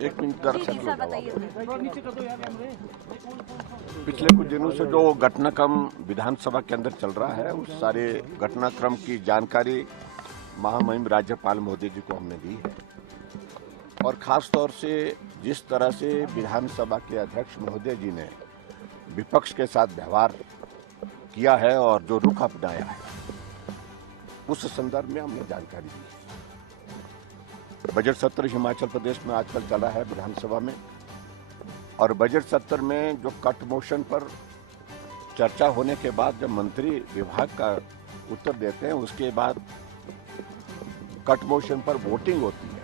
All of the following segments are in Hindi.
एक मिनट पिछले कुछ दिनों से जो घटनाक्रम विधानसभा के अंदर चल रहा है, उस सारे घटनाक्रम की जानकारी महामहिम राज्यपाल महोदय जी को हमने दी है। और खास तौर से जिस तरह से विधानसभा के अध्यक्ष महोदय जी ने विपक्ष के साथ व्यवहार किया है और जो रुख अपनाया है, उस संदर्भ में हमने जानकारी दी है। बजट सत्र हिमाचल प्रदेश में आजकल चला है विधानसभा में, और बजट सत्र में जो कट मोशन पर चर्चा होने के बाद जब मंत्री विभाग का उत्तर देते हैं, उसके बाद कट मोशन पर वोटिंग होती है।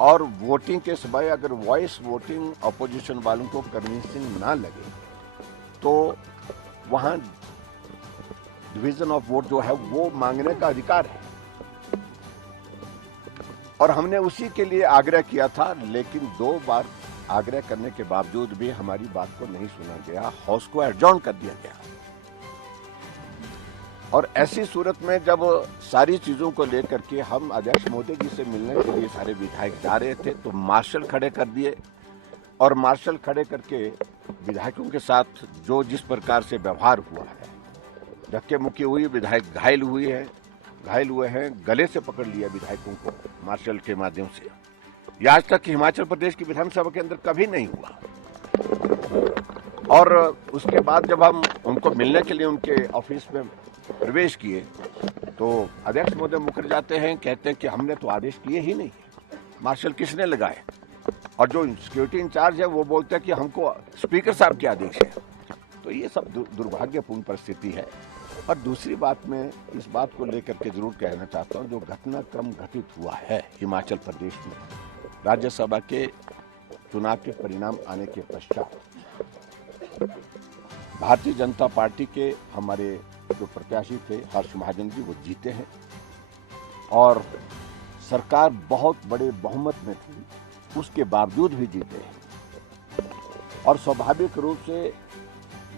और वोटिंग के समय अगर वॉइस वोटिंग अपोजिशन वालों को कन्विंसिंग ना लगे तो वहां डिवीजन ऑफ वोट जो है वो मांगने का अधिकार है। और हमने उसी के लिए आग्रह किया था, लेकिन 2 बार आग्रह करने के बावजूद भी हमारी बात को नहीं सुना गया, हाउस को एडजॉर्न कर दिया गया। और ऐसी सूरत में जब सारी चीजों को लेकर के हम अध्यक्ष महोदय जी से मिलने के लिए सारे विधायक जा रहे थे, तो मार्शल खड़े कर दिए। और मार्शल खड़े करके विधायकों के साथ जो जिस प्रकार से व्यवहार हुआ है, धक्के मुक्की हुई, विधायक घायल हुए हैं, गले से पकड़ लिया विधायकों को मार्शल के माध्यम से। यह आज तक हिमाचल प्रदेश की विधानसभा के अंदर कभी नहीं हुआ। और उसके बाद जब हम उनको मिलने के लिए उनके ऑफिस में प्रवेश किए, तो अध्यक्ष महोदय मुकर जाते हैं, कहते हैं कि हमने तो आदेश किए ही नहीं, मार्शल किसने लगाए। और जो सिक्योरिटी इंचार्ज है वो बोलते हैं कि हमको स्पीकर साहब के आदेश है। तो ये सब दुर्भाग्यपूर्ण परिस्थिति है। और दूसरी बात मैं इस बात को लेकर के जरूर कहना चाहता हूँ, जो घटनाक्रम घटित हुआ है हिमाचल प्रदेश में राज्यसभा के चुनाव के परिणाम आने के पश्चात, भारतीय जनता पार्टी के हमारे जो प्रत्याशी थे हर्ष महाजन जी, वो जीते हैं और सरकार बहुत बड़े बहुमत में थी, उसके बावजूद भी जीते हैं। और स्वाभाविक रूप से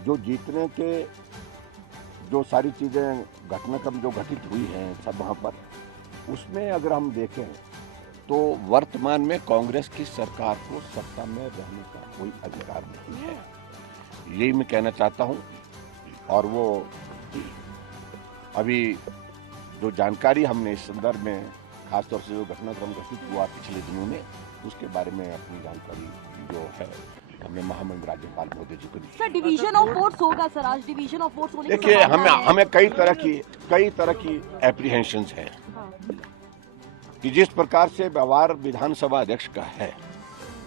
जो जीतने के जो सारी चीजें घटनाक्रम जो घटित हुई हैं सब वहां पर, उसमें अगर हम देखें तो वर्तमान में कांग्रेस की सरकार को सत्ता में रहने का कोई अधिकार नहीं है, यही मैं कहना चाहता हूं। और वो अभी जो जानकारी हमने इस संदर्भ में खासतौर से जो घटनाक्रम घटित हुआ पिछले दिनों में, उसके बारे में अपनी जानकारी जो है हमने महामहिम राज्यपाल महोदय जी को दी। सर, डिवीजन ऑफ फोर्स होगा सर, आज डिवीजन ऑफ फोर्स होने की देखिए, हमें कई तरह की एप्रीहेंशंस हैं। हाँ। कि जिस प्रकार से व्यवहार विधानसभा अध्यक्ष का है,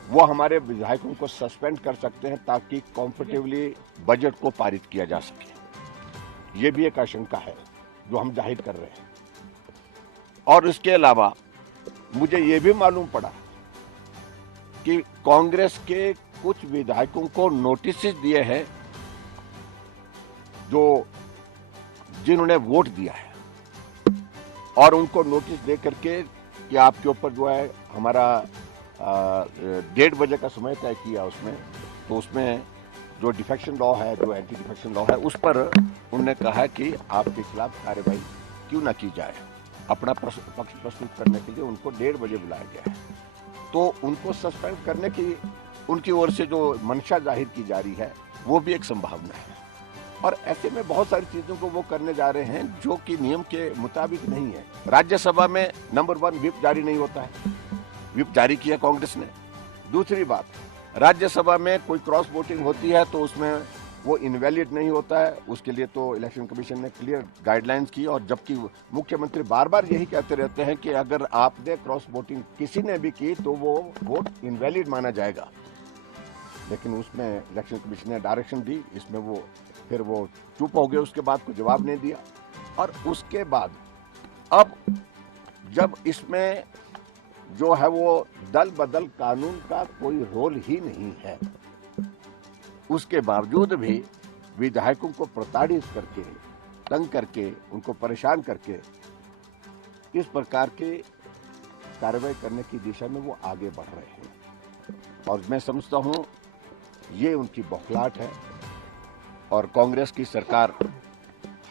वो हमारे विधायकों को सस्पेंड कर सकते हैं ताकि कंफर्टेबली बजट को पारित किया जा सके। ये भी एक आशंका है जो हम जाहिर कर रहे हैं। और इसके अलावा मुझे ये भी मालूम पड़ा कि कांग्रेस के कुछ विधायकों को नोटिस दिए हैं जिन्होंने वोट दिया है, और उनको नोटिस दे करके कि आपके ऊपर जो है हमारा 1:30 बजे का समय तय किया उसमें, तो उसमें जो डिफेक्शन लॉ है, जो एंटी डिफेक्शन लॉ है, उस पर उन्होंने कहा कि आपके खिलाफ कार्रवाई क्यों ना की जाए। अपना पक्ष प्रस्तुत करने के लिए उनको 1:30 बजे बुलाया गया है। तो उनको सस्पेंड करने की उनकी ओर से जो मंशा जाहिर की जा रही है, वो भी एक संभावना है। और ऐसे में बहुत सारी चीजों को वो करने जा रहे हैं जो कि नियम के मुताबिक नहीं है। राज्यसभा में नंबर 1 व्हिप जारी नहीं होता है, व्हिप जारी किया कांग्रेस ने। दूसरी बात, राज्यसभा में कोई क्रॉस वोटिंग होती है तो उसमें वो इनवैलिड नहीं होता है, उसके लिए तो इलेक्शन कमीशन ने क्लियर गाइडलाइंस की। और जबकि मुख्यमंत्री बार बार यही कहते रहते हैं कि अगर आपने क्रॉस वोटिंग किसी ने भी की तो वो वोट इनवैलिड माना जाएगा, लेकिन उसमें इलेक्शन कमीशन ने डायरेक्शन दी, इसमें वो फिर वो चुप हो गए, उसके बाद कोई जवाब नहीं दिया। और उसके बाद अब जब इसमें जो है वो दल बदल कानून का कोई रोल ही नहीं है, उसके बावजूद भी विधायकों को प्रताड़ित करके, तंग करके, उनको परेशान करके इस प्रकार के कार्रवाई करने की दिशा में वो आगे बढ़ रहे हैं। और मैं समझता हूं ये उनकी बौखलाहट है। और कांग्रेस की सरकार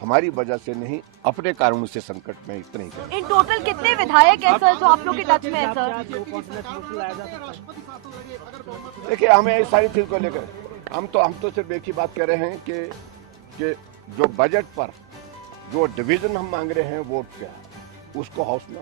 हमारी वजह से नहीं, अपने कारणों से संकट में इतने ही कह। इन टोटल कितने विधायक है सर जो आप लोग के टच में है सर? देखिए, हमें इस सारी चीज को लेकर हम तो सिर्फ एक ही बात कह रहे हैं कि जो बजट पर जो डिवीजन हम मांग रहे हैं वोट का, उसको हाउस में